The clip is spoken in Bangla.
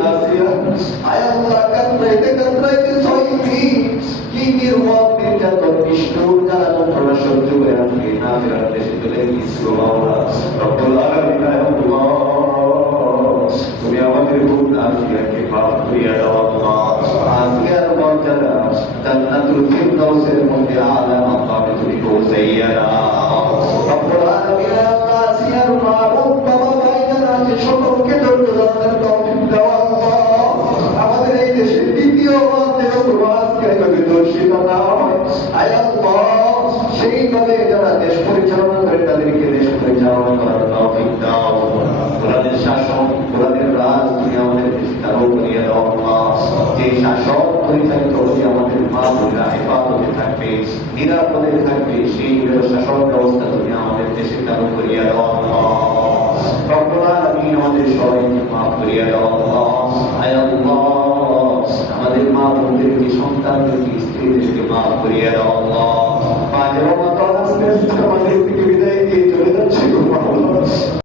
নাসিয়া আয় আল্লাহ কাতরাইতে 6 দিন কি নির্মম নির্যাতন নিষ্ঠুর জ্বালাতন সহ্য করে আপনি নাসিয়ার দেশে চলে গিয়েছিল মাওলা রব্বুল আলামিন আল্লাহ তুমি আমাদের খুব নাসিয়াকে মাফ করিয়া দাও আল্লাহ আসিয়ার মর্যাদা জান্নাতুল ফিরদাউসের মধ্যে আলা মাকামে তুমি পৌঁছাইয়া দাও রব্বুল আলামিন আল্লাহ আসিয়ার মা বোন বাবা ভাইরা আছে সকলকে ধৈর্য ধারণের তৌফিক দাও আল্লাহ আমাদের এই দেশের দ্বিতীয় মাধ্যমে আজকে এভাবে দর্শিত না হয় আয় আল্লাহ সেইভাবে যারা দেশ পরিচালনা করে তাদেরকে দেশ পরিচালনা করার তৌফিক দাও কোরআনের শাসন কোরআনের রাজ তুমি আমাদের দেশে চালু করিয়া দাও আল্লাহ যে শাসন পরিচালিত হলে আমাদের মা বোনেরা হেফাজতে থাকবে নিরাপদে থাকবে সেই শাসন ব্যবস্থা তুমি আমাদের দেশে চালু করিয়া দাও আল্লাহ রব্বুল আলামিন আমাদের সবাইকে মাফ করিয়া দাও আল্লাহ আয় আল্লাহ আমাদের মা বোনদেরকে সন্তানদেরকে স্ত্রীদেরকে মাফ করিয়া দাও আল্লাহ মাঝে রমাদান আসলে আমাদের থেকে বিদায়